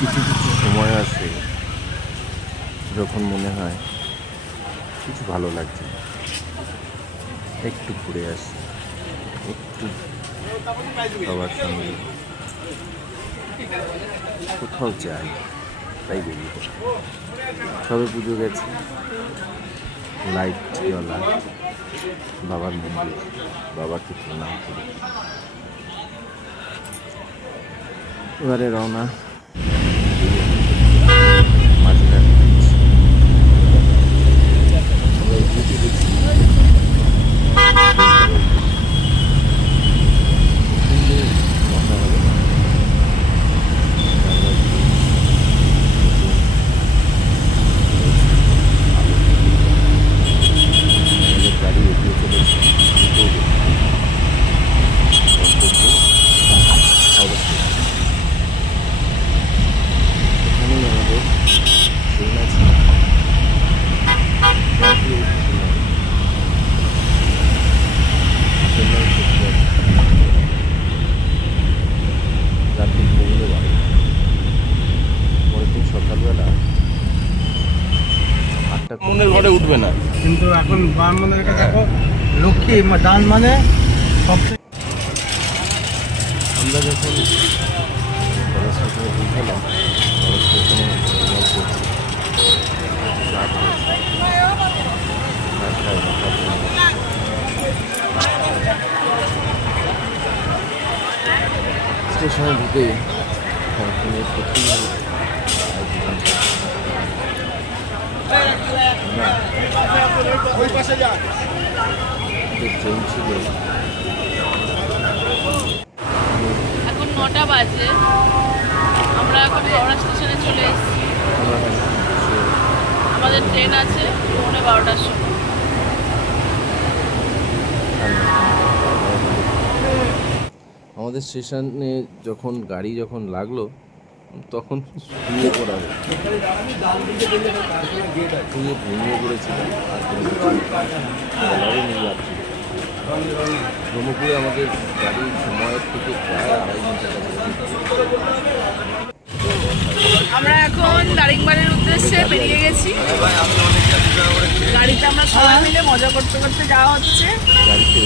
কিছু কিছু সময় আসে যখন মনে হয় কিছু ভালো লাগছে না, একটু ঘুরে আসি, একটু সবার সঙ্গে কোথাও যাই, তাই বেরিয়ে পড়ি। সবে পুজো গেছে, লাইটওয়ালা বাবার মন্দির, বাবাকে প্রণাম করি। এবারে রওনা মাঝঘাট ব্রিজ। সবাই হেঁটে গেছি, সুন্দর কথা হবে না। আমাদের গাড়ি এগিয়ে চলেছে দ্রুত গন্তব্য হাওড়া স্টেশন। এখানেই আমাদের ট্রেন আছে, জাতীয় চেন্নাই সেক্টর, রাত্রি পৌনে 12। পরের দিন সকালবেলা 8টা মনের ঘরে উঠবে না, কিন্তু এখন ব্রাহ্মণের কাছে দেখো লক্ষ্মী দান মানে সবচেয়ে। আমরা যখন হাওড়া স্টেশনে পৌঁছালাম, হাওড়া স্টেশনে জল করছি, রাত হয়েছে, রাস্তায় দেখা স্টেশনে ঢুকে ক্যান্টিনের প্রথম ট্রেন ছিল এখন 9টা বাজে, আমরা এখন হাওড়া স্টেশনে চলে এসেছি। আমরা আমাদের ট্রেন আছে পৌনে 12টার সময়। আমাদের স্টেশনে যখন গাড়ি লাগলো তখন শুয়ে পড়া হলো, শুয়ে ঘুমিয়ে পড়েছিলাম। আর কোনো কিছু বলারও নেই রাত্রি। ব্রহ্মপুরে আমাদের গাড়ির সময়ের থেকে প্রায় 2.5 ঘন্টা আমরা এখন দারিংবাড়ির উদ্দেশ্যে বেরিয়ে গেছি। গাড়িতে আমরা সবাই মিলে মজা করতে করতে যাওয়া হচ্ছে। গাড়িতে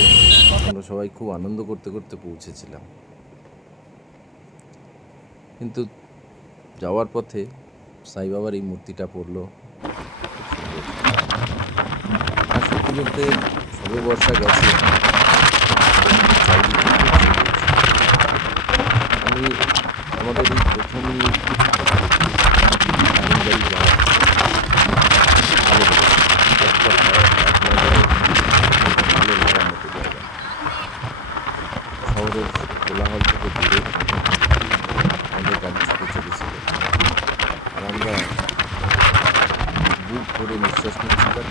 আমরা সবাই খুব আনন্দ করতে করতে পৌঁছেছিলাম, কিন্তু যাওয়ার পথে সাই বাবার এই মূর্তিটা পড়লো। আর সত্যি বলতে সবে বর্ষা গেছে, চারিদিকে খুব সুন্দর। আমি আমাদের এই প্রথমই দারিংবাড়ি যাওয়া ভালো লেগেছে। এক কথায় এক নজরে ভালো লাগার মতো জায়গা। শহরের কোলাহল থেকে দূরে আমাদের গাড়ি ছুটে চলেছিল, আর আমরা বুক ভরে নিঃশ্বাস নিচ্ছিলাম।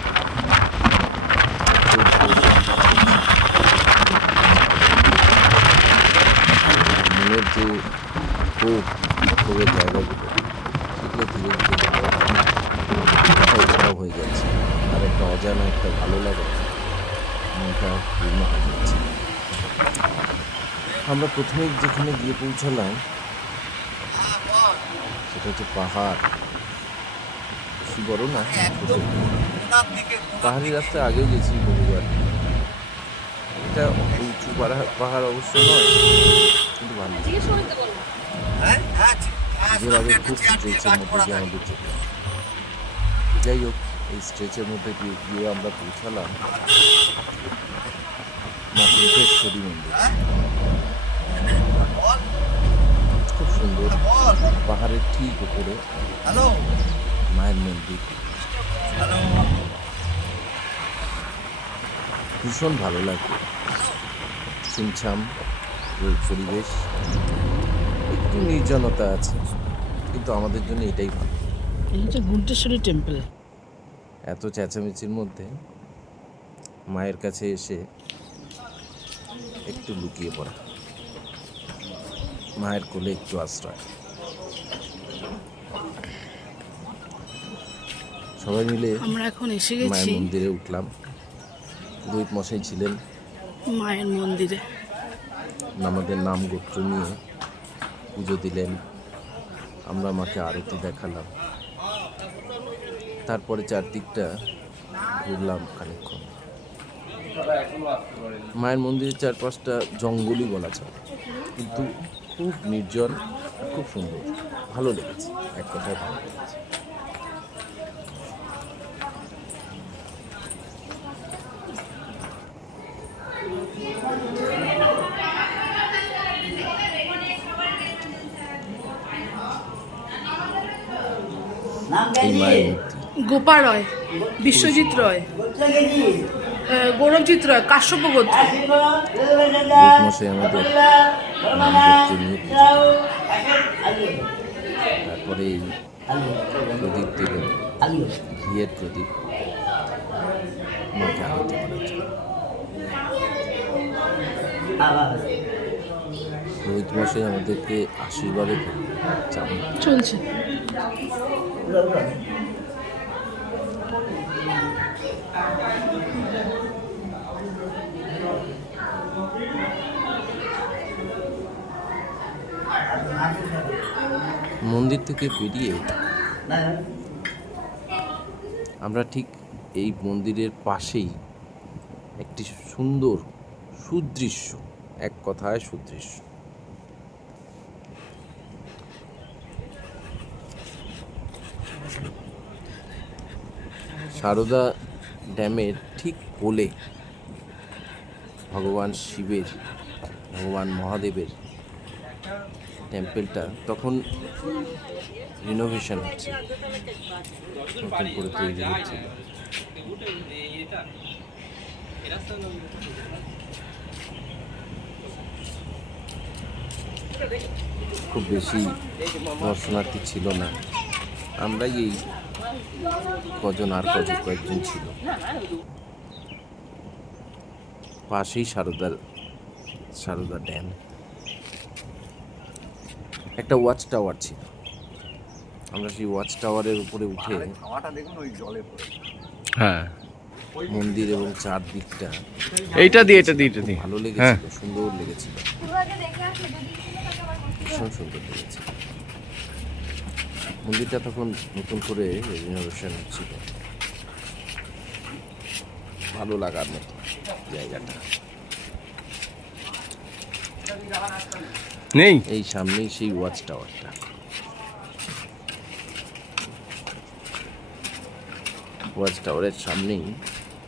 মনের যে ক্ষোভের জায়গাগুলো, সেগুলো ধীরে ধীরে কোথায় উধাও হয়ে যাচ্ছে, আর একটা অজানা একটা ভালো লাগা মনটা পূর্ণ হয়ে যাচ্ছে। আমরা প্রথমে যেখানে গিয়ে পৌঁছালাম সেটা হচ্ছে পাহাড়। বেশি বড় না, ছোট। পাহাড়ি রাস্তায় আগেও গেছি বহুবার। এটা উঁচু পাহাড় অবশ্য নয়, কিন্তু ভালো। পুজোর আগে খুব স্ট্রেচের মধ্যে দিয়ে আমাদের যেতে। যাই হোক, এই স্ট্রেচের মধ্যে গিয়ে আমরা পৌঁছালাম মা কুণ্ঠেশ্বরী মন্দির। খুব সুন্দর, পাহাড়ের ঠিক উপরে মায়ের মন্দির। ভীষণ ভালো লাগবে, ছিমছাম পরিবেশ, একটু নির্জনতা আছে, কিন্তু আমাদের জন্য এটাই ভালো। এই হচ্ছে ঘুন্টেশ্বরী টেম্পল। এত চেঁচামেচির মধ্যে মায়ের কাছে এসে একটু লুকিয়ে পড়া, মায়ের কোলে একটু আশ্রয়। সবাই মিলে আমরা এখন এসে মায়ের গেছি মন্দিরে উঠলাম। পুরোহিত মশাই ছিলেন, মায়ের মন্দিরে। আমাদের নাম গোত্র নিয়ে পুজো দিলেন, আমরা মাকে আরতি দেখালাম, তারপরে চারদিকটা ঘুরলাম খানিকক্ষণ। মায়ের মন্দিরের চারপাশটা জঙ্গলই বলা চলে, কিন্তু খুব নির্জন, খুব সুন্দর, ভালো লেগেছে, এক কথায় ভালো লেগেছে। এই মায়ের মূর্তি গোপা রয়, বিশ্বজিৎ রয়, গৌরবজিৎ রয়, কাশ্যপ গোত্র। মশাই আমাদের নাম করতে নিয়ে তারপরে এই প্রদীপ দিলেন, ঘিয়ের প্রদীপ, মাকে আরতি করার জন্য। রোহিত মশাই আমাদেরকে আশীর্বাদও করলেন, চলছে। মন্দির থেকে বেরিয়ে আমরা ঠিক এই মন্দিরের পাশেই একটি সুন্দর সুদৃশ্য, এক কথায় সুদৃশ্য, সারদা ড্যামের ঠিক কোলে ভগবান শিবের, ভগবান মহাদেবের টেম্পেলটা তখন রিনোভেশন হচ্ছে, নতুন করে তৈরি হচ্ছে। খুব বেশি দর্শনার্থী ছিল না, আমরাই এই কজন, আর কয়েকজন ছিল। পাশেই সারদা ড্যাম, একটা ওয়াচ টাওয়ার ছিল। আমরা সেই ওয়াচ টাওয়ারের উপরে উঠে হ্যাঁ মন্দির এবং চারদিকটা এটা দিয়ে ভালো লেগেছিল, সুন্দর লেগেছিল, ভীষণ সুন্দর লেগেছিল। মন্দিরটা তখন নতুন করে রিনোভেশন হচ্ছিল, ভালো লাগার মতো জায়গাটা। নেই এই সামনেই সেই ওয়াচ টাওয়ারটা, ওয়াচ টাওয়ারের সামনেই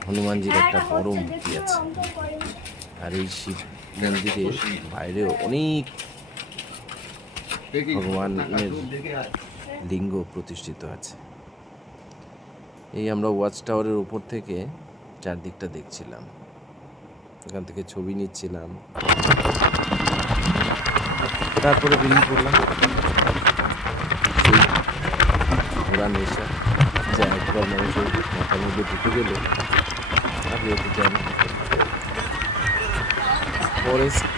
হনুমানজির একটা বড় মূর্তি আছে। আর এই শিব মন্দিরের বাইরেও অনেক ভগবানের লিঙ্গ প্রতিষ্ঠিত আছে। এই আমরা ওয়াচ টাওয়ারের উপর থেকে চারদিকটা দেখছিলাম, এখান থেকে ছবি নিচ্ছিলাম, তারপরে বেরিয়ে পড়লাম। সেই ঘোরা নেশা যা একবার মানুষের মাথার মধ্যে ঢুকে গেল আর যেতে চান। ফরেস্ট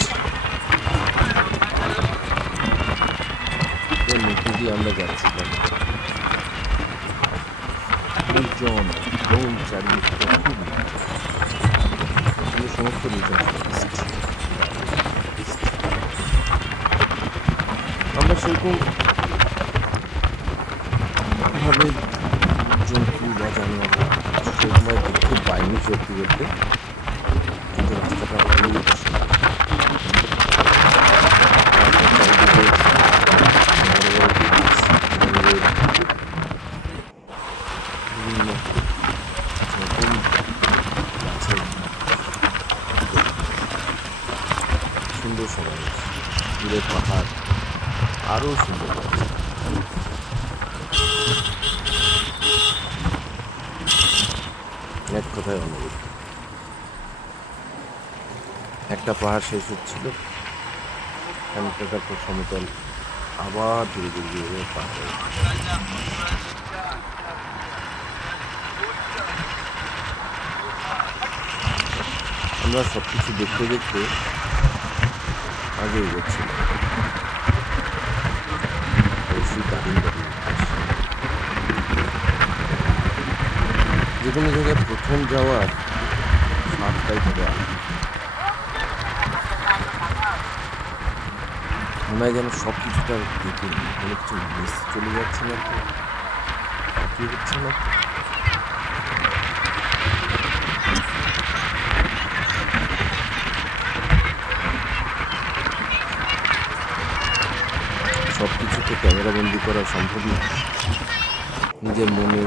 এর মধ্যে দিয়ে আমরা যাচ্ছিলাম, নির্জন বন, চারিদিকটা খুব সমস্ত নির্জন। আমরা সেরকম ভাবে জন্তু বা জানোয়ার সেরকমভাবে দেখতে পাইনি সত্যি বলতে, কিন্তু রাস্তাটা ভালো ছিল। সুন্দর সময়, দূরের পাহাড় আরও সুন্দর লাগছে। এক কথায় অনুভূতি। একটা পাহাড় শেষ হচ্ছিল, খানিকটা তারপর সমতল, আবার ধীরে ধীরে ধীরে পাহাড়। আমরা সব কিছু দেখতে দেখতে আগে এগোচ্ছিলাম। যে কোনো জায়গায় প্রথম যাওয়ার স্বাদটাই হবে। মনে হয় যেন সব কিছুটা দেখে কোনো কিছু মিস চলে যাচ্ছে না, তো কি হচ্ছে না। সব কিছু তো ক্যামেরাবন্দি করা সম্ভব না। নিজের মনে,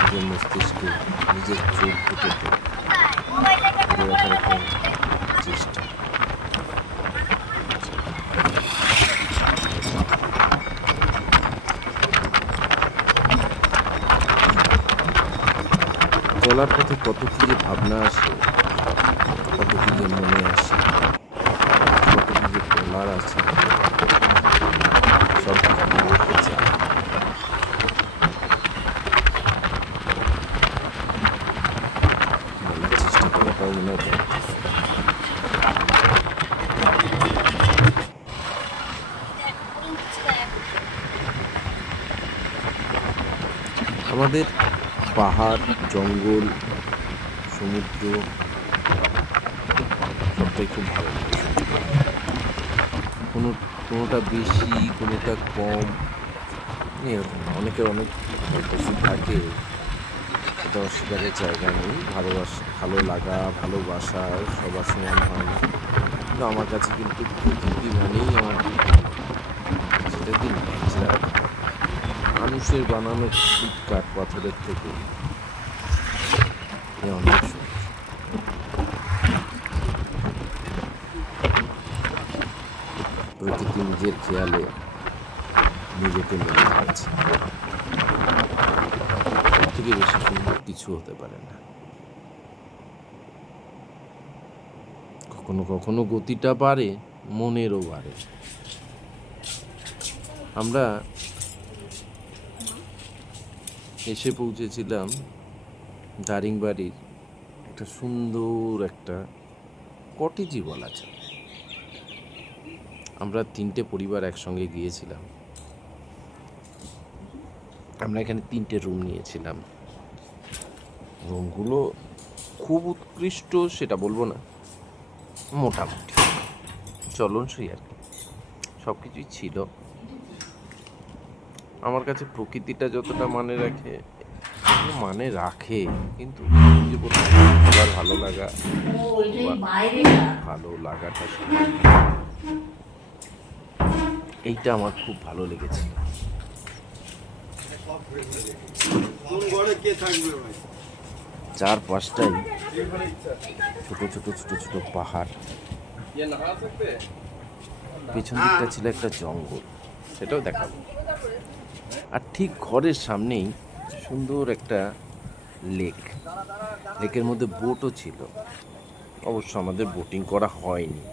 নিজের মস্তিষ্কে, নিজের চোখ দুটোতে ধরে রাখার একটা চেষ্টা। চলার পথে কত কি যে ভাবনা আসে, কত কি যে মনে আসে, কত কি যে বলার আছে, সব কিছু বলতে চাই। বলার চেষ্টা করাটাও মনে হয় আমাদের পাহাড়, জঙ্গল, সমুদ্র সবটাই খুব ভালো লাগে। কোনোটা বেশি, কোনোটা কম, এরকম না। অনেকের অনেক পশু থাকে, এটা অস্বীকারের জায়গা নেই। ভালো লাগা, ভালোবাসা সবার সমান হয় না, কিন্তু আমার কাছে কিন্তু প্রকৃতি মানেই আমার, সেটা কি ন্যাচারাল, মানুষের বানানো ইট কাঠ পাথরের থেকে অনেক সুন্দর। প্রকৃতি নিজের খেয়ালে নিজেকে মেলে ধরেছে, তার থেকে বেশি সুন্দর কিছু হতে পারে না। কখনো কখনো গতিটা বাড়ে, মনেরও বাড়ে। আমরা এসে পৌঁছেছিলাম দারিংবাড়ির একটা সুন্দর একটা কটেজই বলা যায়। আমরা 3টে পরিবার একসঙ্গে গিয়েছিলাম। আমরা এখানে 3টে রুম নিয়েছিলাম। রুমগুলো খুব উৎকৃষ্ট সেটা বলবো না, মোটামুটি চলনসই আর কি, সব কিছুই ছিল। আমার কাছে প্রকৃতিটা যতটা মানে রাখে, কিন্তু যে সবার ভালো লাগাটা এইটা আমার খুব ভালো লেগেছে। চারপাশটাই ছোট ছোট ছোট ছোট পাহাড়, পেছন দিকটা ছিল একটা জঙ্গল, সেটাও দেখাবো। আর ঠিক ঘরের সামনেই সুন্দর একটা লেকের মধ্যে বোটও ছিল। অবশ্য আমাদের বোটিং করা হয়নি,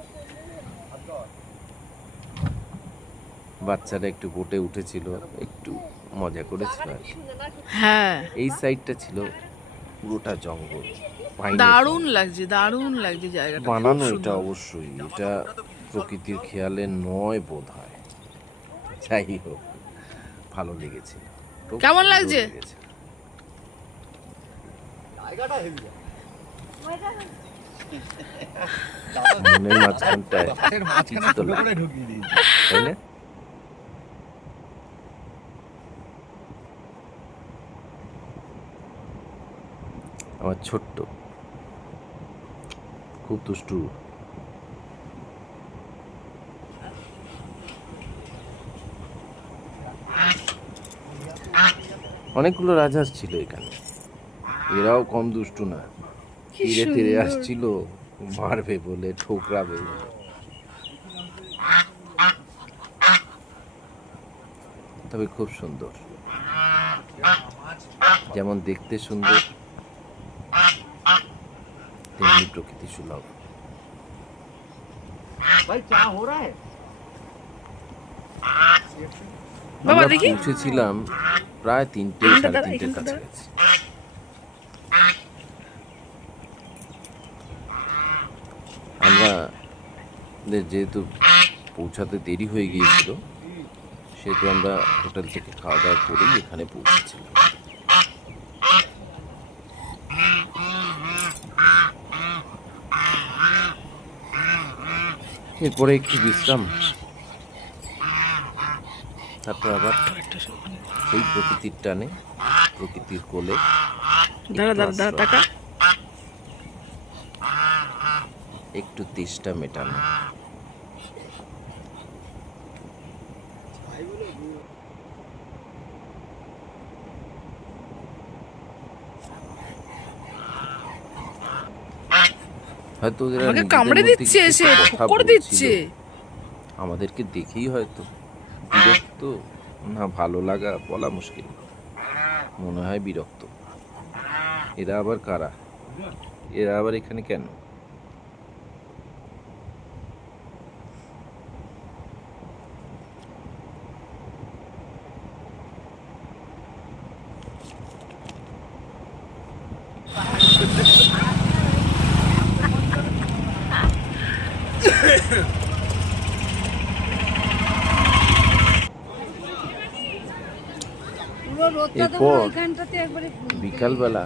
বাচ্চারা একটু বোটে উঠেছিল, একটু মজা করেছিল আর কি। হ্যাঁ, এই সাইডটা ছিল পুরোটা জঙ্গল, দারুণ লাগছে জায়গাটা, বানানো এটা অবশ্যই, এটা প্রকৃতির খেয়ালে নয় বোধ হয়। যাই হোক, ভালো লেগেছে। কেমন লাগছে? মনের মাঝখানটায় তাই না? আমার ছোট্ট খুব দুষ্টু অনেকগুলো রাজহাঁস ছিল এখানে, এরাও কম দুষ্টু না। তীরে তীরে আসছিল, মারবে বলে, ঠোকরাবে বলে। তবে খুব সুন্দর, যেমন দেখতে সুন্দর তেমনি প্রকৃতি সুলভ। আমরা পৌঁছেছিলাম প্রায় 3টে সাড়ে 3টের কাছাকাছি। আমরা যেহেতু পৌঁছাতে দেরি হয়ে গিয়েছিল, সেহেতু আমরা হোটেল থেকে খাওয়া দাওয়া করেই এখানে পৌঁছেছিলাম। এরপরে একটু বিশ্রাম তারপর আবার সেই প্রকৃতির টানে, প্রকৃতির কোলে টাকা একটু তেষ্টা মেটানো। হয়তো এরা আমাকে নিজেদের কামড়ে মধ্যে দিচ্ছে, কিছু এসে কথা ঠোকর বলছিল। দিচ্ছে। আমাদেরকে দেখেই হয়তো বিরক্ত না ভালো লাগা বলা মুশকিল, মনে হয় বিরক্ত। এরা আবার কারা? এরা আবার এখানে কেন? এরপর বিকালবেলা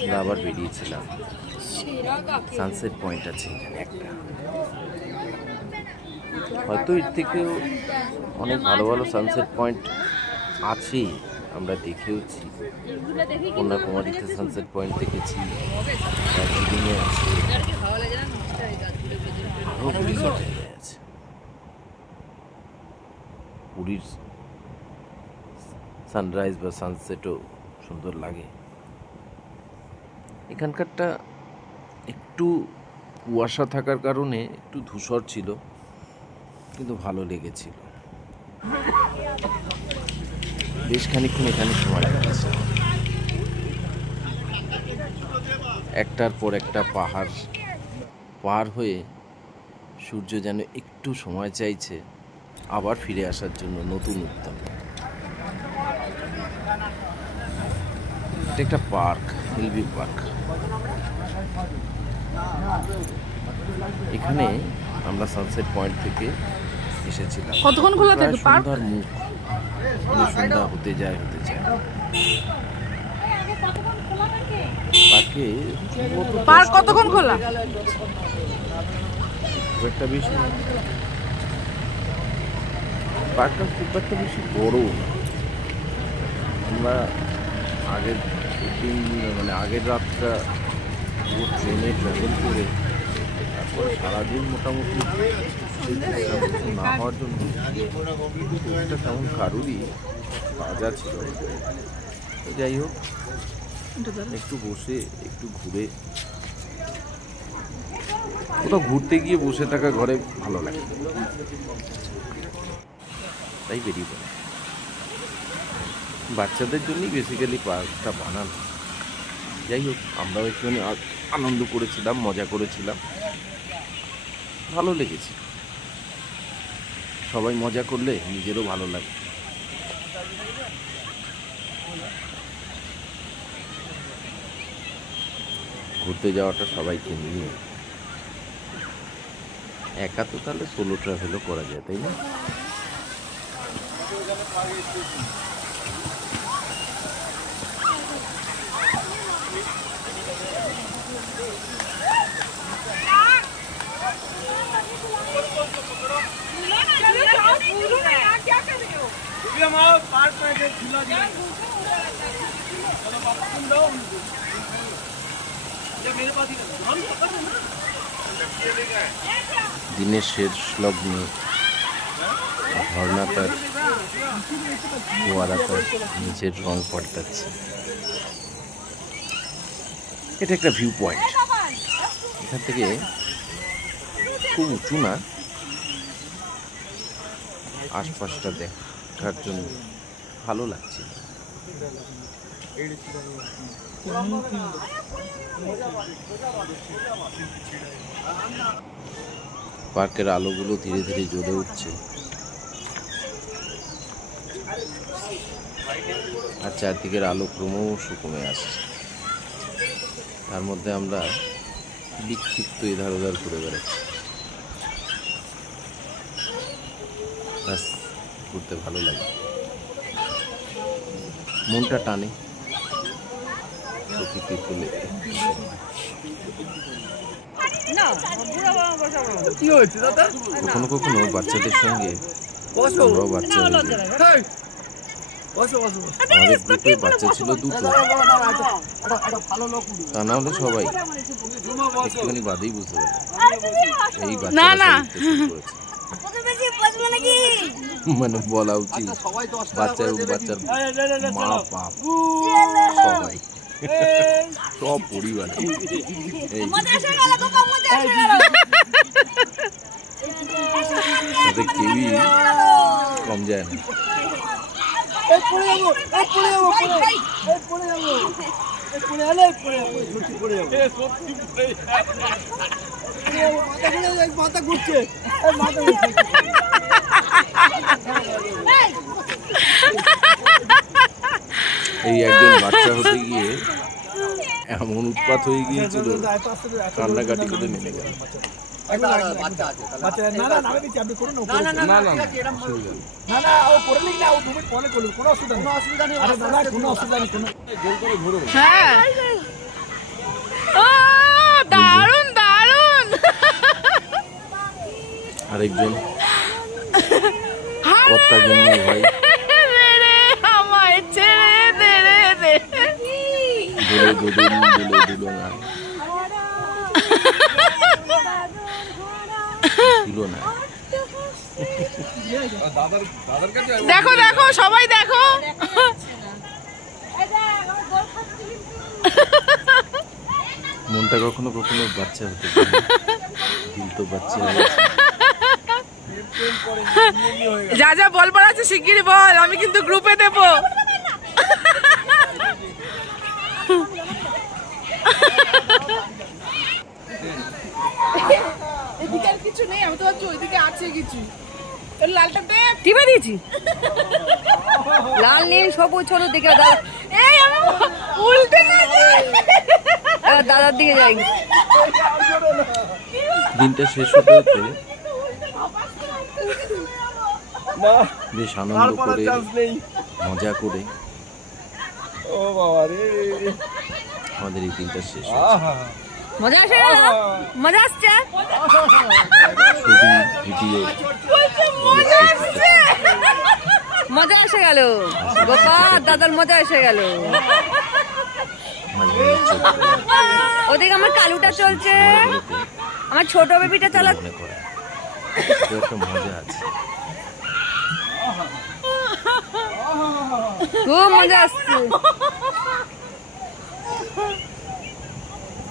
আমরা আবার বেরিয়েছিলাম। সানসেট পয়েন্ট আছে এখানে একটা, হয়তো এর থেকেও অনেক ভালো ভালো সানসেট পয়েন্ট আছে, আমরা দেখেওছি। কন্যাকুমারীতে সানসেট পয়েন্ট দেখেছি, দার্জিলিংয়ে আছে, আরও বিভিন্ন জায়গায় আছে। পুরীর সানরাইজ বা সানসেটও সুন্দর লাগে। এখানকারটা একটু কুয়াশা থাকার কারণে একটু ধূসর ছিল, কিন্তু ভালো লেগেছিল। বেশ খানিকক্ষণ এখানে সময় লেগেছে। একটার পর একটা পাহাড় পার হয়ে সূর্য যেন একটু সময় চাইছে আবার ফিরে আসার জন্য নতুন উদ্যম। এটা একটা পার্ক, হিলভি পার্ক। এখানে আমরা সানসেট পয়েন্ট থেকে এসেছিলাম। কতক্ষণ খোলা থাকে পার্ক? সন্ধ্যার মুখ, সন্ধ্যা হতে যায়। পার্ক কতক্ষণ খোলা? খুব একটা বেশি, পার্কটা খুব একটা বেশি বড় না। আমরা আগের দিন মানে আগের রাতটা পুরো ট্রেনে ট্রাভেল করে তারপরে সারাদিন মোটামুটি কিছু না হওয়ার জন্য এটা তেমন কারুরই তাজা ছিল না। তো যাই হোক, একটু বসে একটু ঘুরে, কোথাও ঘুরতে গিয়ে বসে থাকা ঘরে ভালো লাগে, তাই বেরিয়ে পড়ে। বাচ্চাদের জন্যই বেসিক্যালি পার্কটা বানানো। যাই হোক, আমরাও একটুখানি আনন্দ করেছিলাম, মজা করেছিলাম, ভালো লেগেছে। সবাই মজা করলে নিজেরও ভালো লাগে। ঘুরতে যাওয়াটা সবাইকে নিয়ে, একা তো তাহলে সোলো ট্রাভেলও করা যায়, তাই না? দিনের শেষ লগ্নে ঝর্ণা তার ফোয়ারা তার নিচের রং পাল্টাচ্ছে। এটা একটা ভিউ পয়েন্ট। এখান থেকে খুব উঁচু না, আশপাশটা দেখার জন্য ভালো লাগছে। পার্কের আলোগুলো ধীরে ধীরে জ্বলে উঠছে, আর চারদিকের আলো ক্রমশ কমে আসছে। তার মধ্যে আমরা বিক্ষিপ্ত এধার ওধার ঘুরে বেড়াচ্ছি। ব্যাস, ঘুরতে ভালো লাগে, মনটা টানে প্রকৃতির কোলে। কি হয়েছে দাদা? কখনো কখনো বাচ্চাদের সঙ্গে বসো আমরাও বাচ্চা হয়ে যাই। এই, বসো বসো বসো। আমাদের গ্রুপে বাচ্চা ছিল দুটো, ভালো লোক তা না হলে সবাই একটুখানি বাদেই বুঝতে পারবে এই না, বাচ্চারা না। সব উঠতে শুরু করেছে। মানে বলা উচিত বাচ্চা এবং বাচ্চার মা বাপ সবাই, সব পরিবার এই তাতে কেউই কম যায় না। মাথা ঘুরছে। এই একজন বাচ্চা হতে গিয়ে এমন উৎপাত হয়ে গিয়েছিল, কান্নাকাটি করে নেমে গেল। হ্যাঁ ও দারুণ দারুণ আরেকজন কর্তা গিন্নি ভাই রে রে আমায় ছেড়ে দে রে দে দুলে দুলো না ছিল না। দেখো দেখো সবাই দেখো মনটা কখনো কখনো বাচ্চা হতে পারে, দিল তো বাচ্চা হয়ে গেছে। যা যা বলবার আছে শিগগিরই বল, আমি কিন্তু গ্রুপে দেব। এদিকে আর কিছু নেই, আমি তো ভাবছি ওইদিকে আছে কিছু। তোর লালটা দে। টিপে দিয়েছি। লাল নীল সবুজ ছোট দিকে এই আমি উল্টে না যাই। দাদার দিকে যাই। দিনটা শেষ হতে হতে বেশ আনন্দ করে মজা করে ও বাবা রে, আমাদের এই দিনটা শেষ হয়েছে। মজা আসে গেল? মজা আসছে? ছবি ভিডিও মজা এসে গেল গোপাল, দাদার মজা এসে গেল। মাঝে মাঝে চোখ পড়ে ওদিকে আমার কালুটা চলছে, সময়গুলোতে আমার ছোট বেবিটা চালা। মনে করে তো একটা মজা আছে। খুব মজা আসছে।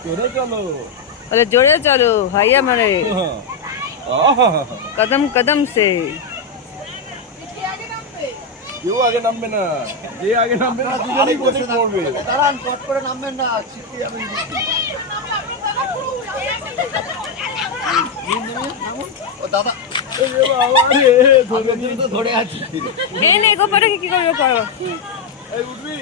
চলে চলো। বলে জোরে চলো ভাইয়া মারে কদম কদম সে। কেউ আগে নামবে না, যে আগে নামবে না দুজনেই বসে পড়বে। দাঁড়ান, পট করে নামবেন না, ছিটকে যাবে। ও দাদা, এই রে বাবা রে, ধরে আছি। এই নে গোপালকে কি করবে পারো? এই উঠবি?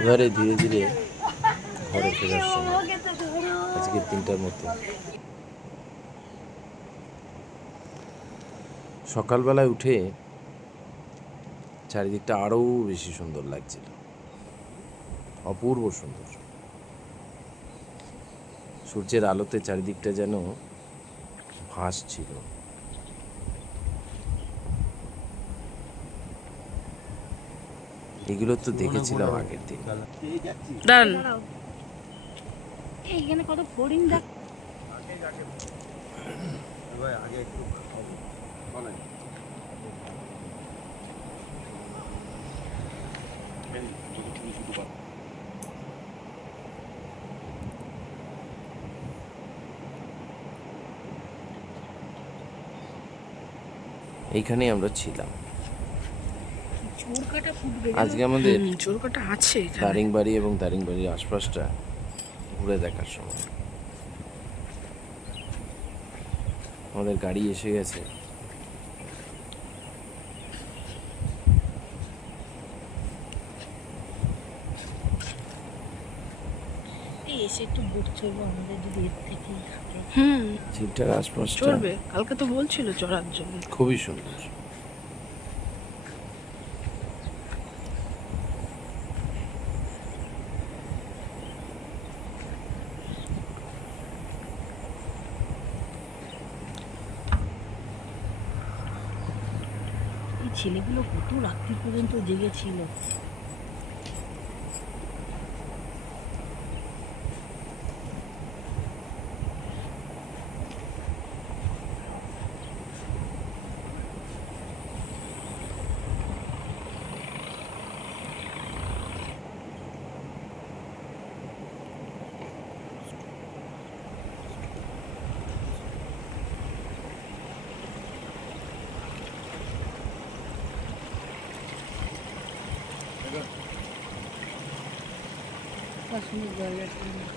এবারে ধীরে ধীরে ঘরে ফেরার সময় আজকে 3টার মতো। সকালবেলায় উঠে চারিদিকটা আরও বেশি সুন্দর লাগছিল, অপূর্ব সুন্দর। সূর্যের আলোতে চারিদিকটা যেন ভাসছিল। এগুলো তো দেখেছিলাম আগের দিন। ডান। এইখানে কত ফড়িং দেখ। এইখানেই আমরা ছিলাম। আজকে আমাদের চোরকাটা আছে এখানে। দারিংবাড়ি এবং দারিংবাড়ির আশপাশটা ঘুরে দেখার সময় আমাদের গাড়ি এসে গেছে। এসে একটু বোট চলবো আমাদের যদি এর থেকেই থাকে। ঝিলটার আশপাশটা চড়বে, কালকে তো বলছিল চড়ার জন্য। খুবই সুন্দর। এই ছেলেগুলো কত রাত্রি পর্যন্ত জেগেছিল।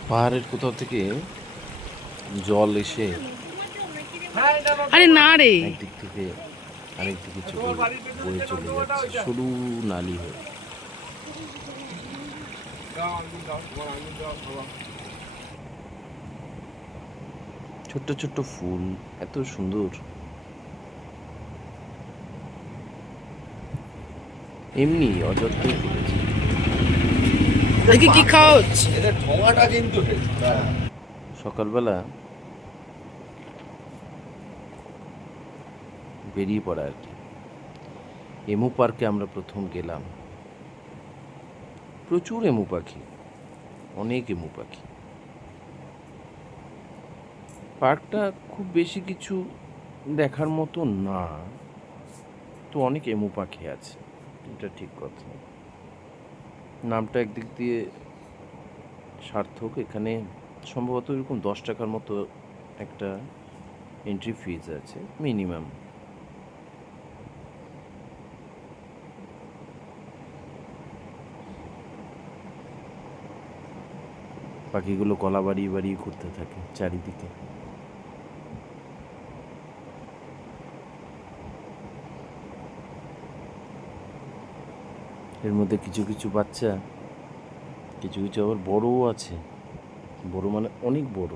পাহাড়ের কোথাও থেকে জল এসে আরে না রে, একদিক থেকে আরেক দিকে বয়ে চলে যাচ্ছে সরু নালি হয়ে। ছোট্ট ছোট্ট ফুল, এত সুন্দর। এমনি অযত্নই তুলেছি। দেখি কি খাওয়া হচ্ছে। এদের ঠোঙাটা কিন্তু সকালবেলা বেরিয়ে পড়া আর কি। এমু পার্কে আমরা প্রথম গেলাম। প্রচুর এমু পাখি, অনেক এমু পাখি। পার্কটা খুব বেশি কিছু দেখার মতো না, তো অনেক এমু পাখি আছে, এটা ঠিক কথা। নামটা একদিক দিয়ে সার্থক। এখানে সম্ভবত এরকম 10 টাকার মতো একটা এন্ট্রি ফিজ আছে মিনিমাম। পাখিগুলো গলা বাড়িয়ে বাড়িয়ে ঘুরতে থাকে চারিদিকে। এর মধ্যে কিছু কিছু বাচ্চা, কিছু কিছু আবার বড়ও আছে। বড় মানে অনেক বড়।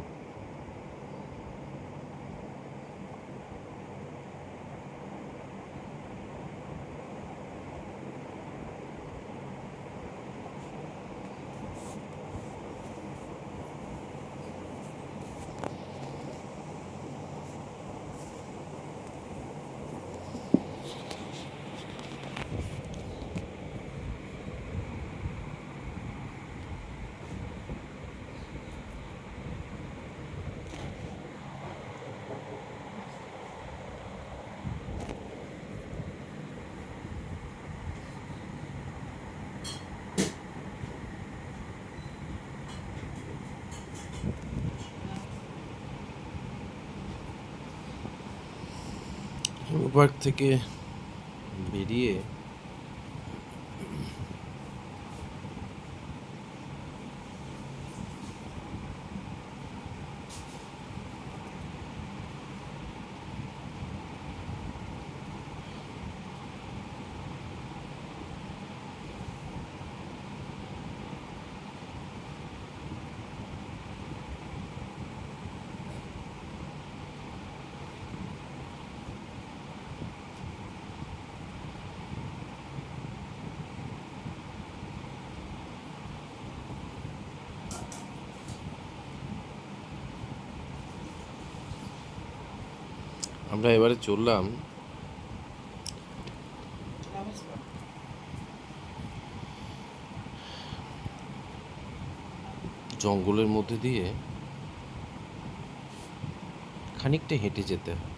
পার্ক থেকে বেরিয়ে আমরা এবারে চললাম জঙ্গলের মধ্যে দিয়ে। খানিকটা হেঁটে যেতে হয়।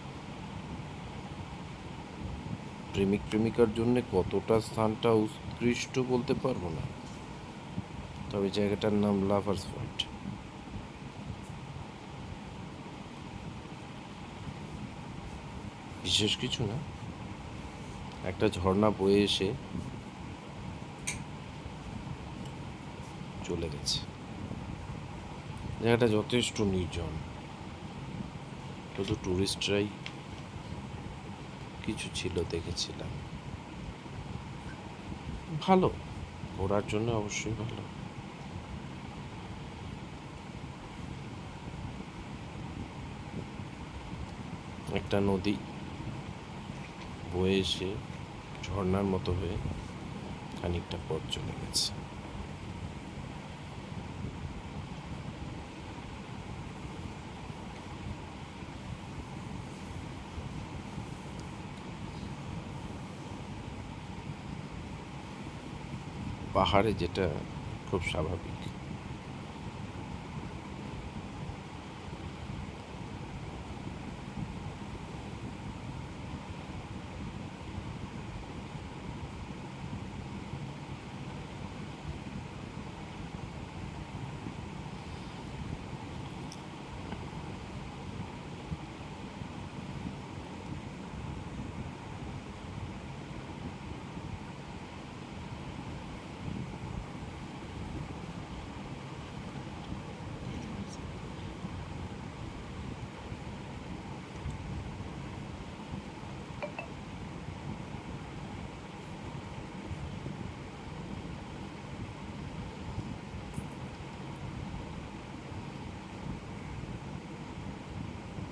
প্রেমিক প্রেমিকার জন্য কতটা স্থানটা উৎকৃষ্ট বলতে পারবো না, তবে জায়গাটার নাম লাভার্স পয়েন্ট। বিশেষ কিছু না, একটা ঝর্ণা বয়ে এসে চলে গেছে। জায়গাটা যথেষ্ট নির্জন, শুধু টুরিস্টরাই কিছু ছিল, দেখেছিলাম। ভালো, ঘোরার জন্য অবশ্যই ভালো। একটা নদী বয়ে এসে ঝর্ণার মতো হয়ে খানিকটা পথ চলে গেছে। পাহাড়ে যেটা খুব স্বাভাবিক।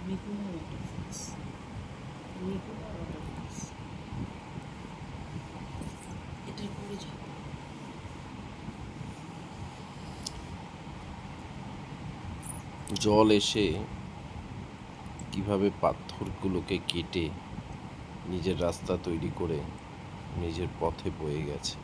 মেঘনা ওয়াটারফলস, মেঘনা ওয়াটারফলস, এটার পরে যাব। জল এসে কিভাবে পাথরগুলোকে কেটে নিজের রাস্তা তৈরি করে নিজের পথে বয়ে গেছে।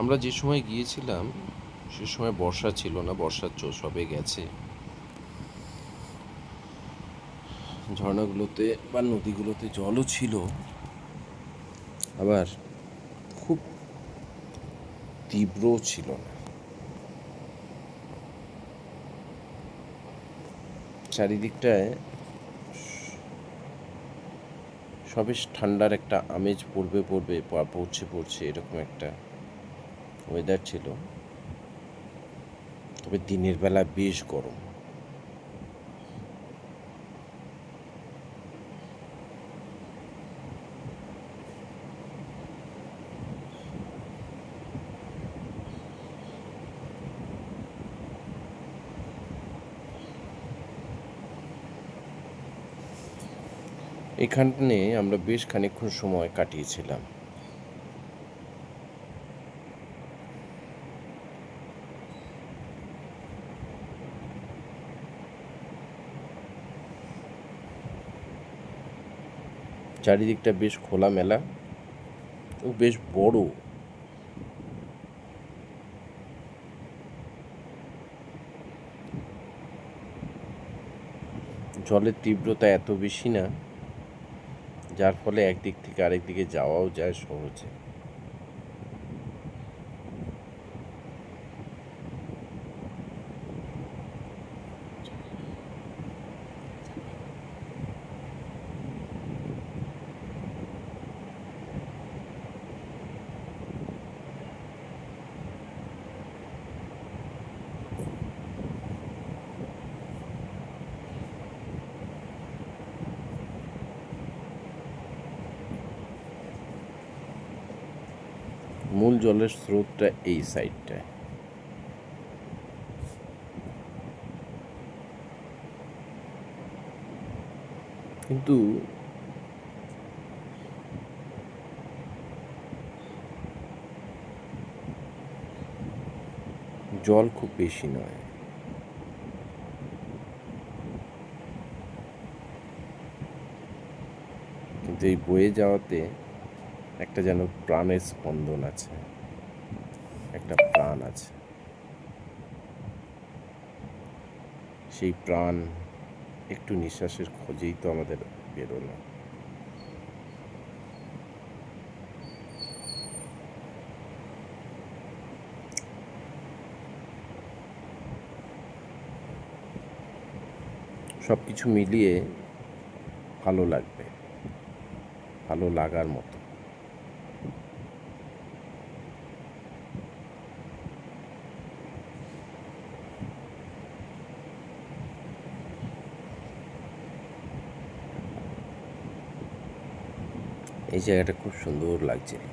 আমরা যে সময় গিয়েছিলাম সে সময় বর্ষা ছিল না, বর্ষার সবে গেছে। ঝর্ণাগুলোতে বা নদীগুলোতে জলও ছিল, আবার খুব তীব্রও ছিল না। চারিদিকটায় সবে ঠান্ডার একটা আমেজ পড়ছে এরকম একটা ওয়েদার ছিল। তবে দিনের বেলা বেশ গরম। এখানে আমরা বেশ খানিকক্ষণ সময় কাটিয়েছিলাম। চারিদিকটা বেশ খোলামেলা ও বেশ বড়। জলের তীব্রতা এত বেশি না, যার ফলে একদিক থেকে আরেক দিকে যাওয়াও যায় সহজে। মূল জলের স্রোতটা এই সাইডটায়। কিন্তু জল খুব বেশি নয়। কিন্তু এই বয়ে যাওয়াতে একটা যেন প্রাণের স্পন্দন আছে, একটা প্রাণ আছে। সেই প্রাণ একটু নিঃশ্বাসের খোঁজেই তো আমাদের বেরোনো। সব কিছু মিলিয়ে ভালো লাগবে, ভালো লাগার মতো। এই জায়গাটা খুব সুন্দর লাগছিল।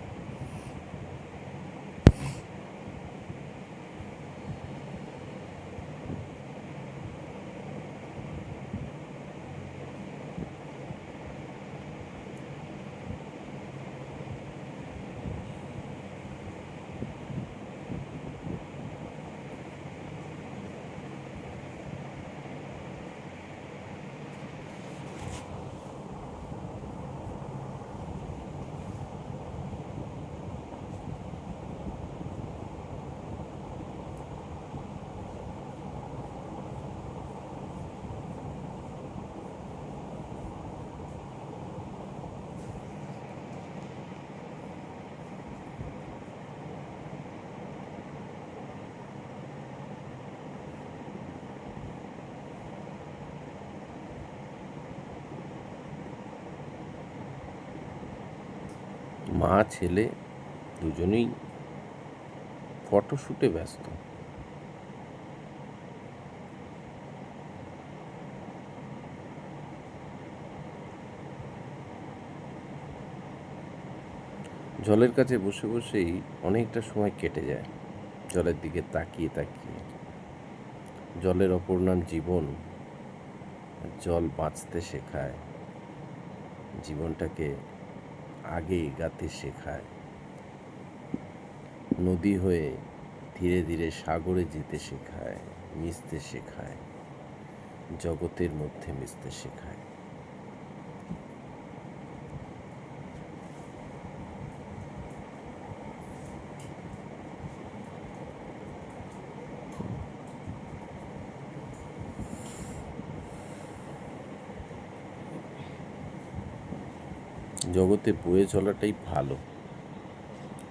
মা ছেলে দুজনেই ফটোশ্যুটে ব্যস্ত। জলের কাছে বসে বসেই অনেকটা সময় কেটে যায়, জলের দিকে তাকিয়ে তাকিয়ে। জলের অপর নাম জীবন। জল বাঁচতে শেখায়, জীবনটাকে আগে এগাতে শেখায়। নদী হয়ে ধীরে ধীরে সাগরে যেতে শেখায়, মিশতে শেখায়, জগতের মধ্যে মিশতে শেখায়। জগতে বয়ে চলাটাই ভালো,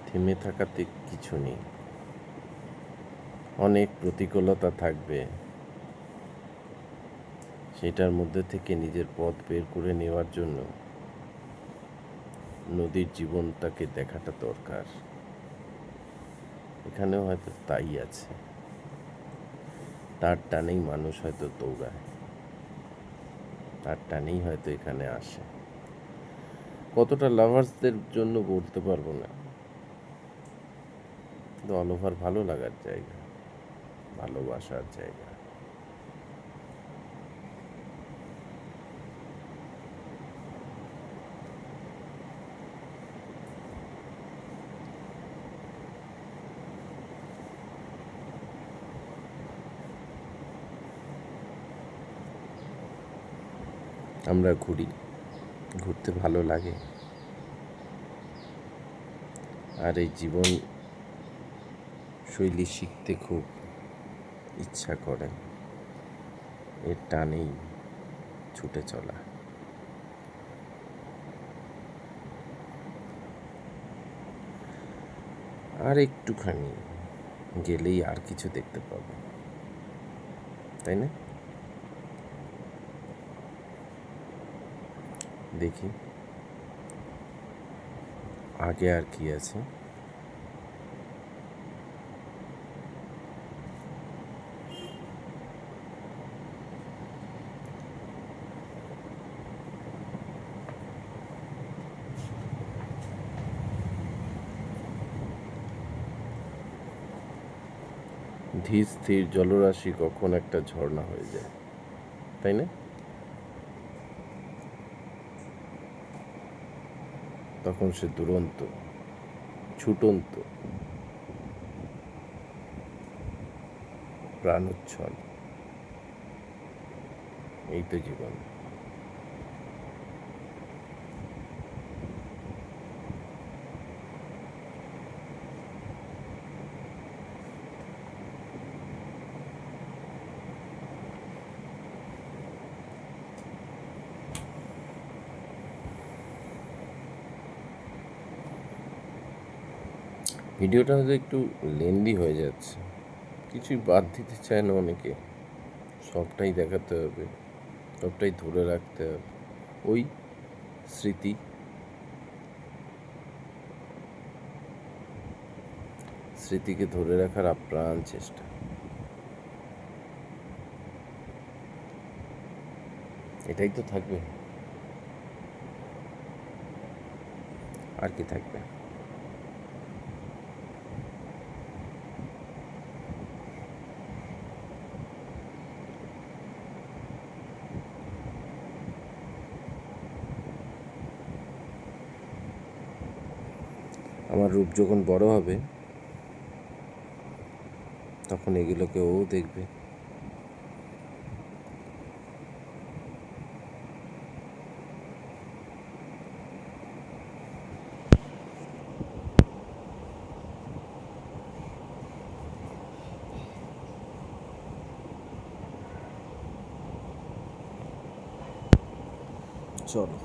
থেমে থাকাতে কিছু নেই। অনেক প্রতিকূলতা থাকবে, সেটার মধ্যে থেকে নিজের পথ বের করে নেওয়ার জন্য নদীর জীবনটাকে দেখাটা দরকার। এখানেও হয়তো তাই আছে, তার টানেই মানুষ হয়তো দৌড়ায়, তার টানেই হয়তো এখানে আসে। কতটা লাভার্সদের জন্য বলতে পারবো না, কিন্তু অল ওভার ভালো লাগার জায়গা, ভালোবাসার জায়গা। আমরা ঘুরি, ঘুরতে ভালো লাগে, আর এই জীবন শৈলী শিখতে খুব ইচ্ছা করে, এর টানেই ছুটে চলা। আর একটুখানি গেলেই আর কিছু দেখতে পাবো, তাই না? দেখি আগে আর কি আছে। ধীর স্থির জলরাশি কখন একটা ঝর্ণা হয়ে যায়, তাই না? তখন সে দুরন্ত, ছুটন্ত, প্রাণোচ্ছল। এই তো জীবন। ভিডিওটা হয়তো একটু লেন্দি হয়ে যাচ্ছে, কিছুই বাদ দিতে চায় না অনেকে, সবটাই দেখাতে হবে, সবটাই ধরে রাখতে হবে। ওই স্মৃতি, স্মৃতিকে ধরে রাখার আপ্রাণ চেষ্টা। এটাই তো থাকবে। আর কি থাকবে। আমার রূপ যখন বড় হবে তখন এগুলোকে ও দেখবে। চলো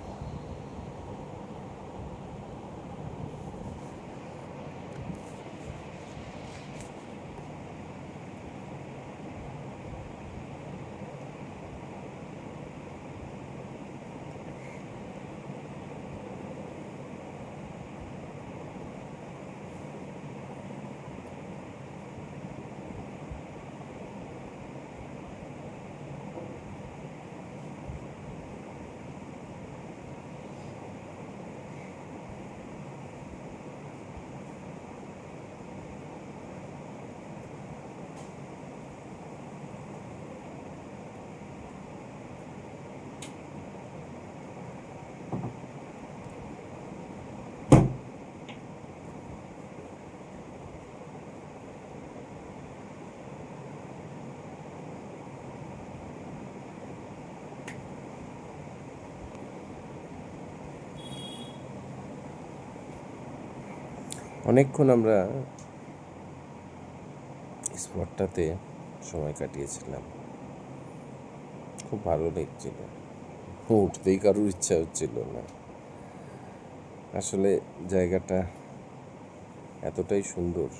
অনেকক্ষণ আমরা স্পটটাতে সময় কাটিয়েছিলাম, খুব ভালো লাগছিল। উঠতেই কারোর ইচ্ছা হচ্ছিল না। আসলে জায়গাটা এতটাই সুন্দর,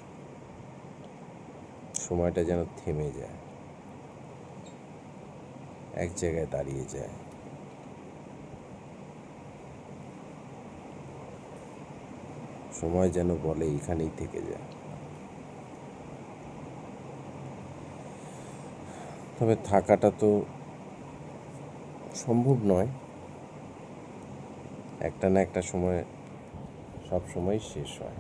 সময়টা যেন থেমে যায়, এক জায়গায় দাঁড়িয়ে যায়। সময় যেন বলে এখানেই থেকে যায়। তবে থাকাটা তো সম্ভব নয়, একটা না একটা সময় সব সময় শেষ হয়।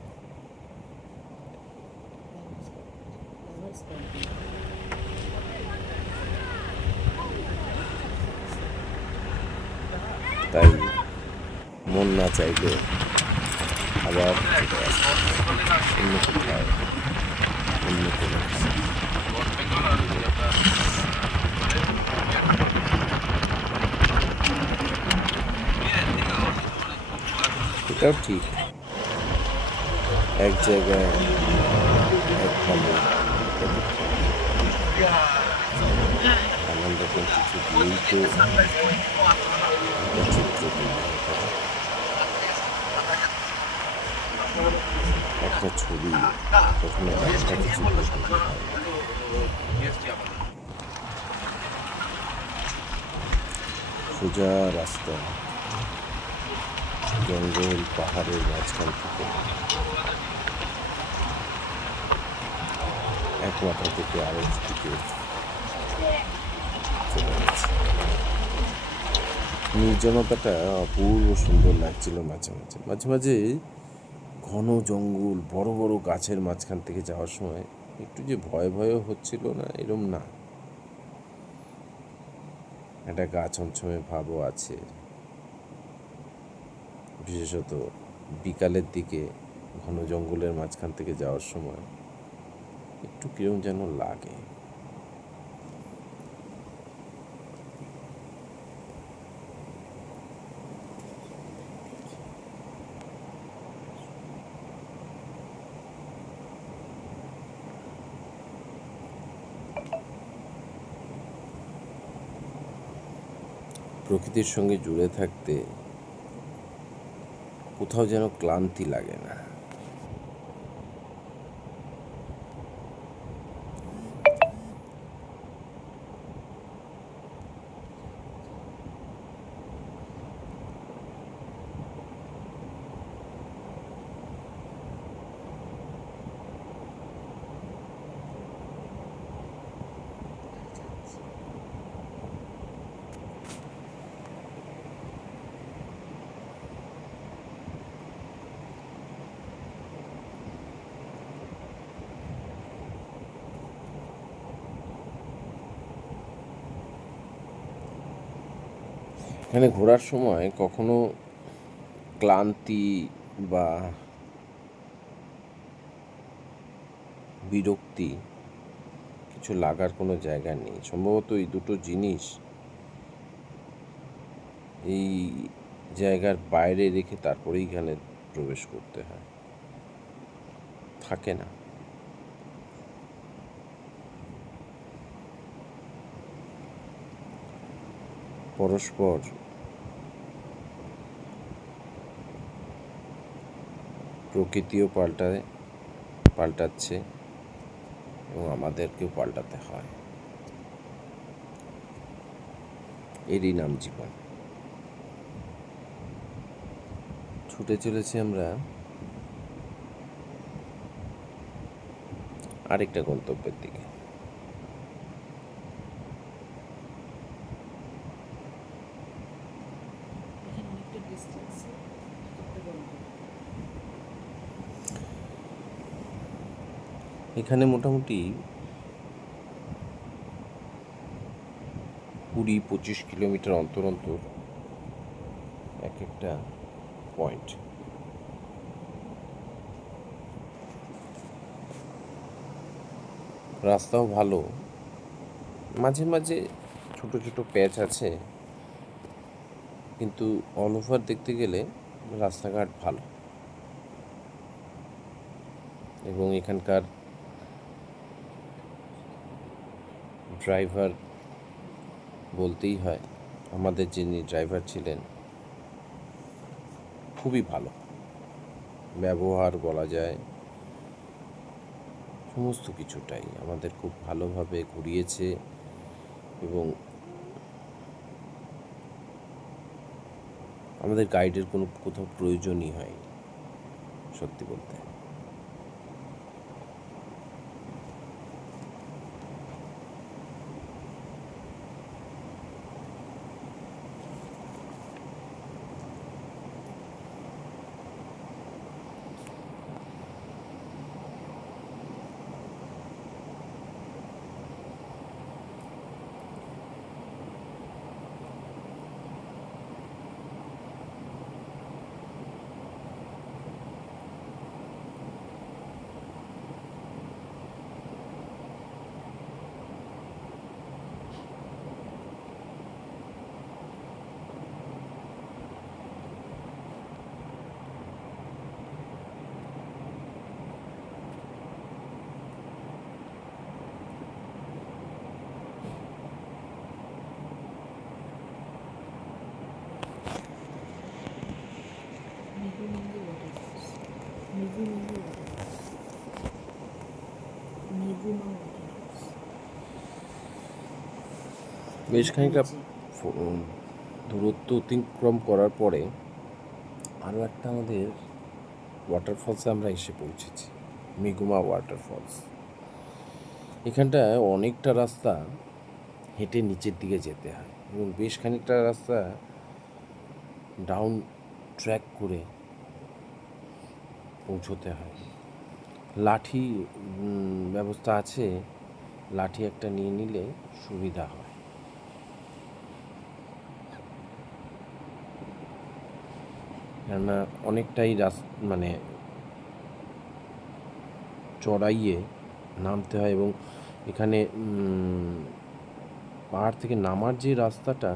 তাই মন না চাইলে আবার অন্য কোথাও, অন্য কোনো কিছু। এটাও ঠিক, এক জায়গায় একভাবে নানান রকম কিছু দিয়েই তো একটা চিত্র তৈরি হতে হয়। একটা ছবি কখনো একটা কিছু বোঝাতে হয়। সোজা রাস্তা, জঙ্গল, পাহাড়ের মাঝখান থেকে এক মাথা থেকে আরেক দিকে চলে গেছে। নির্জনতাটা অপূর্ব সুন্দর লাগছিল। মাঝে মাঝে মাঝে মাঝে ঘন জঙ্গল, বড় বড় গাছের মাঝখান থেকে যাওয়ার সময় একটু যে ভয় ভয়ও হচ্ছিল না, এরম না, একটা গা ছমছমে ভাবও আছে। বিশেষত বিকালের দিকে ঘন জঙ্গলের মাঝখান থেকে যাওয়ার সময় একটু কিরম যেন লাগে। প্রকৃতির সঙ্গে জুড়ে থাকতে কোথাও যেন ক্লান্তি লাগে না। এখানে ঘোরার সময় কখনো ক্লান্তি বা বিরক্তি কিছু লাগার কোনো জায়গা নেই। সম্ভবত এই দুটো জিনিস এই জায়গার বাইরে রেখে তারপরে এখানে প্রবেশ করতে হয়, থাকে না। পরস্পর প্রকৃতিও পাল্টাচ্ছে এবং আমাদেরকেও পাল্টাতে হয়। এরই নাম জীবন। ছুটে চলেছি আমরা আরেকটা গন্তব্যের দিকে। এখানে অনেকটা ডিস্টেন্সে একটা গল্প। এখানে মোটামুটি 20-25 কিলোমিটার অন্তর অন্তর এক একটা পয়েন্ট। রাস্তাও ভালো, মাঝে মাঝে ছোট ছোট প্যাচ আছে, কিন্তু অল ওভার দেখতে গেলে রাস্তাঘাট ভালো। এবং এখানকার ড্রাইভার বলতেই হয়, আমাদের যিনি ড্রাইভার ছিলেন খুবই ভালো ব্যবহার বলা যায়, সমস্ত কিছুটাই আমাদের খুব ভালোভাবে ঘুরিয়েছে এবং আমাদের গাইডের কোনো কোথাও প্রয়োজনই হয়নি সত্যি বলতে। মেঘুমন্দি ওয়াটারফলস, মেঘুমন্দি ওয়াটারফলস, মেঘুমা ওয়াটারফলস। বেশ খানিকটা দূরত্ব অতিক্রম করার পরে আরও একটা আমাদের ওয়াটারফলসে আমরা এসে পৌঁছেছি, মেঘুমা ওয়াটারফলস। এখানটায় অনেকটা রাস্তা হেঁটে নিচের দিকে যেতে হয় এবং বেশ খানিকটা রাস্তা ডাউন ট্র্যাক করে পৌঁছতে হয়। লাঠি ব্যবস্থা আছে, লাঠি একটা নিয়ে নিলে সুবিধা হয়। কেননা অনেকটাই মানে চড়াইয়ে নামতে হয় এবং এখানে পাহাড় থেকে নামার যে রাস্তাটা,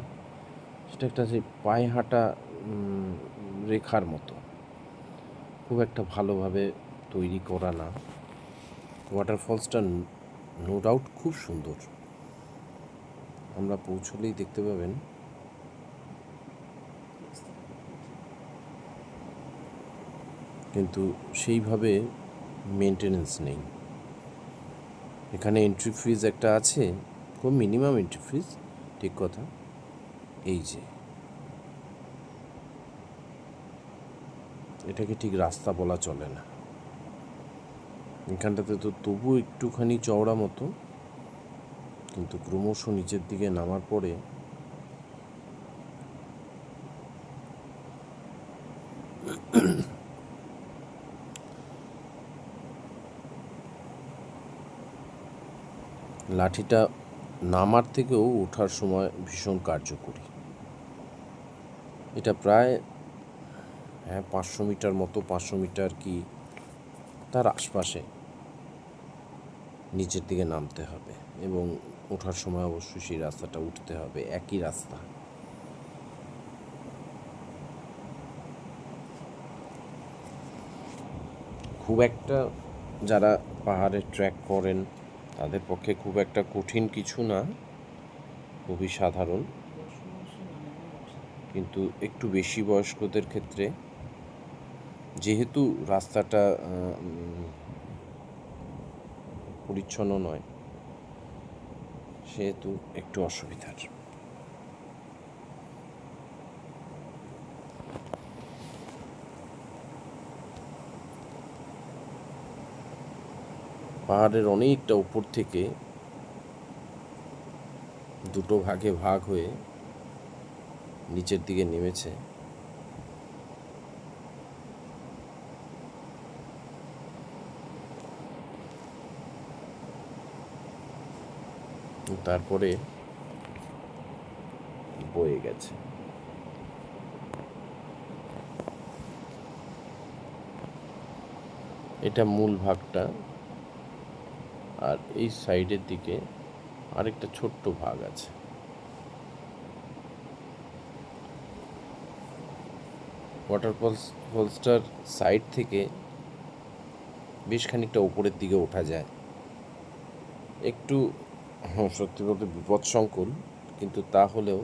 সেটা একটা যে পায়ে হাঁটা রেখার মতো, খুব একটা ভালোভাবে তৈরি করা না। ওয়াটারফলসটা নো ডাউট খুব সুন্দর, আমরা পৌঁছলেই দেখতে পাবেন। কিন্তু সেইভাবে মেনটেনেন্স নেই। এখানে এন্ট্রি ফিজ একটা আছে, খুব মিনিমাম এন্ট্রি ফিজ, ঠিক কথা। এই যে এটাকে ঠিক রাস্তা বলা চলে না, এখানটাতে তো তবু একটুখানি চওড়া মতো, কিন্তু ক্রমশ নিচের দিকে নামার পরে লাঠিটা নামার থেকেও ওঠার সময় ভীষণ কার্যকরী। এটা প্রায় 500 মিটার মতো, 500 মিটার কি তার আশপাশে নিচের দিকে নামতে হবে, এবং ওঠার সময় অবশ্যই সেই রাস্তাটা উঠতে হবে, একই রাস্তা। খুব একটা যারা পাহাড়ে ট্রেক করেন তাদের পক্ষে খুব একটা কঠিন কিছু না, খুবই সাধারণ, কিন্তু একটু বেশি বয়স্কদের ক্ষেত্রে যেহেতু রাস্তাটা পরিচ্ছন্ন নয় সেহেতু একটু অসুবিধার। পাহাড়ের অনেকটা উপর থেকে দুটো ভাগে ভাগ হয়ে নিচের দিকে নেমেছে। তারপরে বয়ে গেছে। এটা মূল ভাগটা, আর এই সাইডের দিকে আরেকটা ছোট্ট ভাগ আছে। ফলসটার সাইড থেকে বেশ খানিকটা উপরের দিকে ওঠা যায়। একটু সত্যি বলতে বিপদসংকুল, কিন্তু তা হলেও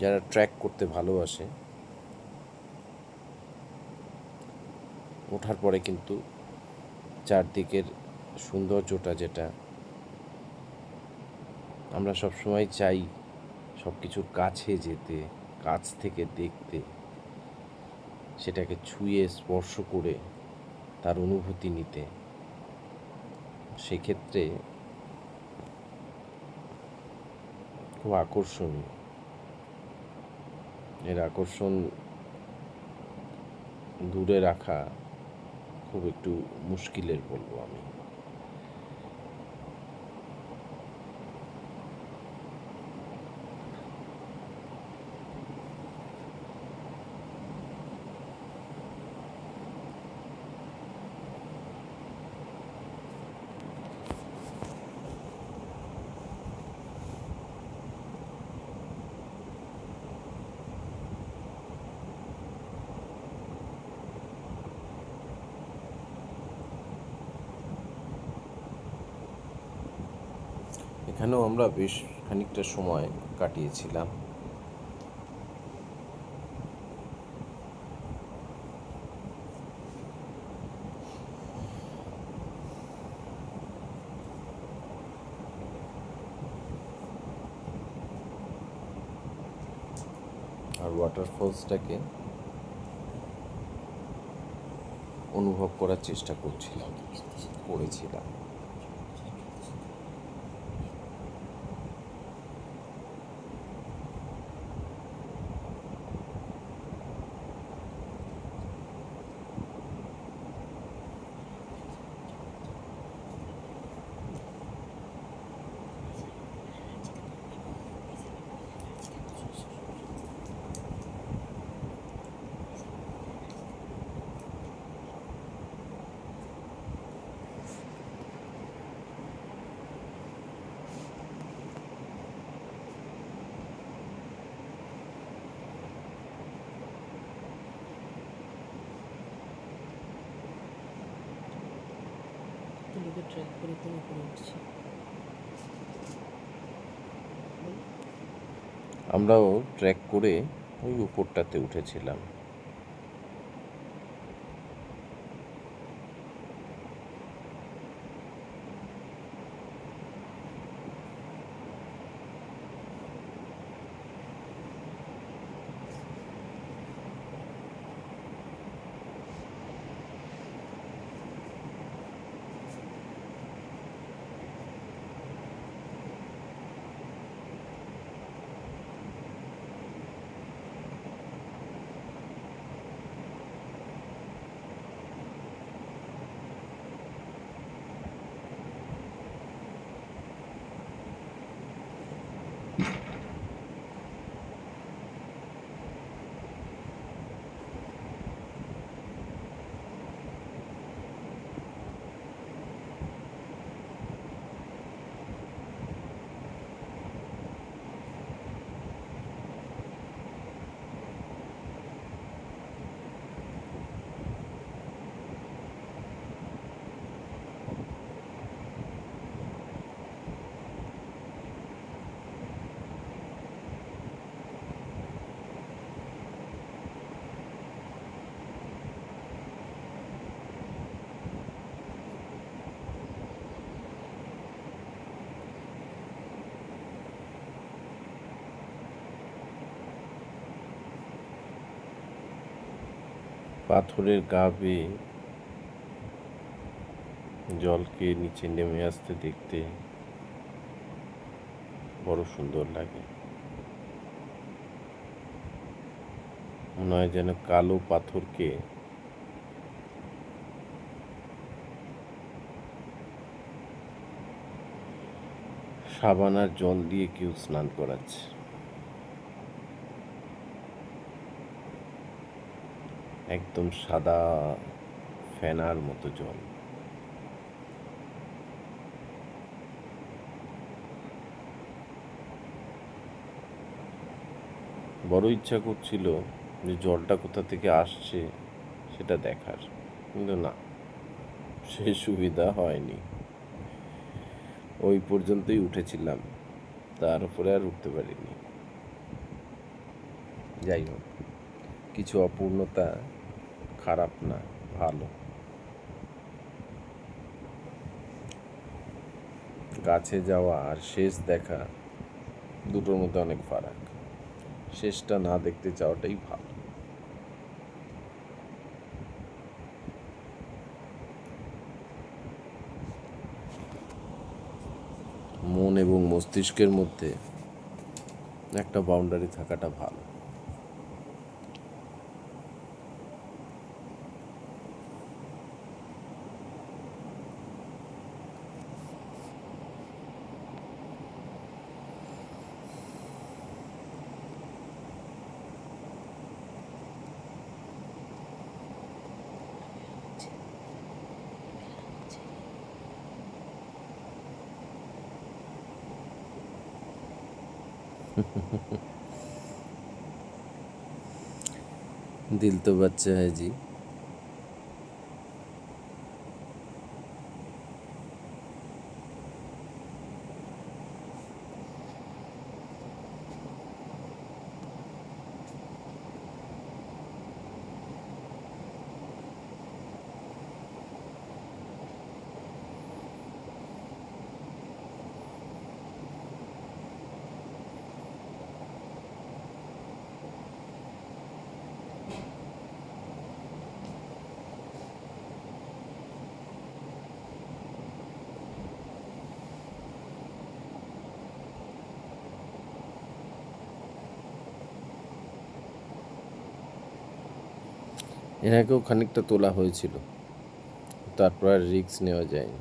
যারা ট্রেক করতে ভালোবাসে ওঠার পরে কিন্তু চারদিকের সৌন্দর্যটা, যেটা আমরা সবসময় চাই সব কিছুর কাছে যেতে, কাছ থেকে দেখতে, সেটাকে ছুঁয়ে স্পর্শ করে তার অনুভূতি নিতে, সেক্ষেত্রে খুব আকর্ষণীয়। এর আকর্ষণ দূরে রাখা খুব একটু মুশকিলের বলবো আমি। এখানেও আমরা বেশ খানিকটা সময় কাটিয়েছিলাম। আর ওয়াটারফলসটাকে অনুভব করার চেষ্টা করেছিলাম। লোকে ট্রেক করে করে উপরে উঠছে। আমরাও ট্রেক করে ওই উপরটাতে উঠেছিলাম। পাথরের গা বেয়ে জলকে নিচে নেমে আসতে দেখতে বড় সুন্দর লাগে। মনে হয় যেন কালো পাথরকে সাবান আর জল দিয়ে কেউ স্নান করাচ্ছে। একদম সাদা ফেনার মতো জল। বড় ইচ্ছা করছিল যে জলটা কোথা থেকে আসছে সেটা দেখার, কিন্তু না, সে সুবিধা হয়নি। ওই পর্যন্তই উঠেছিলাম, তার উপরে আর উঠতে পারিনি। যাই হোক, কিছু অপূর্ণতা খারাপ না, ভালো। গাছে যাওয়া আর শেষ দেখা দুটোর মধ্যে অনেক ফারাক। শেষটা না দেখতে চাওয়াটাই ভালো। মন এবং মস্তিষ্কের মধ্যে একটা বাউন্ডারি থাকাটা ভালো। दिल तो बच्चा है जी। এর আগেও খানিকটা তোলা হয়েছিল, তারপর আর রিস্ক নেওয়া যায়নি।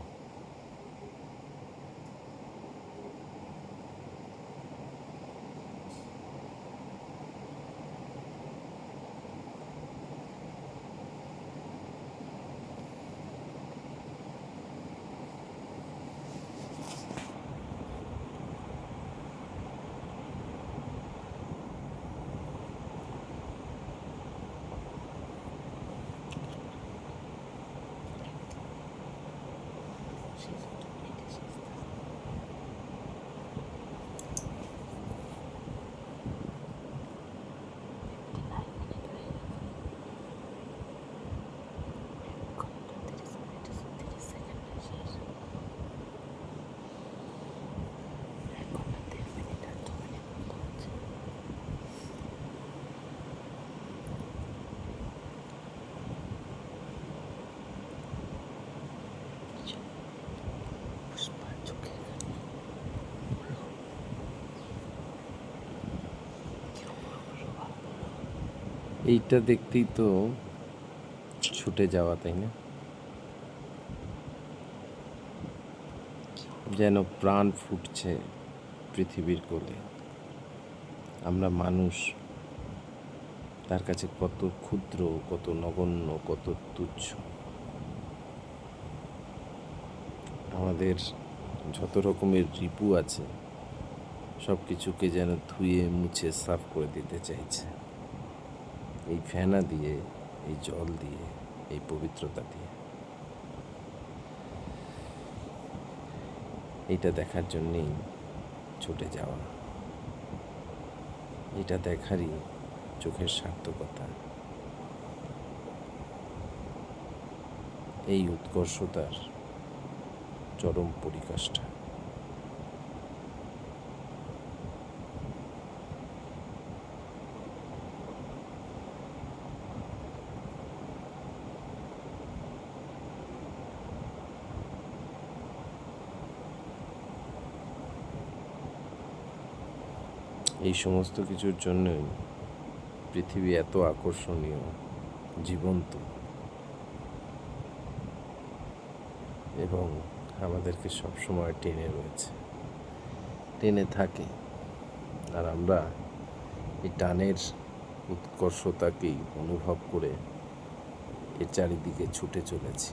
এইটা দেখতেই তো ছুটে যাওয়া, তাই না? যেন প্রাণ ফুটছে পৃথিবীর কোলে। আমরা মানুষ, তার কাছে কত ক্ষুদ্র, কত নগণ্য, কত তুচ্ছ। আমাদের যত রকমের রিপু আছে সব কিছুকে যেন ধুয়ে মুছে সাফ করে দিতে চাইছে এই ফেনা দিয়ে, এই জল দিয়ে, এই পবিত্রতা দিয়ে। এটা দেখার জন্যেই ছুটে যাওয়া, এটা দেখারই চোখের সার্থকতা, এই উৎকর্ষতার চরম পরিকাষ্ঠা। এই সমস্ত কিছুর জন্যই পৃথিবী এত আকর্ষণীয়, জীবন্ত এবং আমাদেরকে সবসময় টেনে রয়েছে, টেনে থাকে। আর আমরা এই টানের উৎকর্ষতাকেই অনুভব করে এর চারিদিকে ছুটে চলেছি।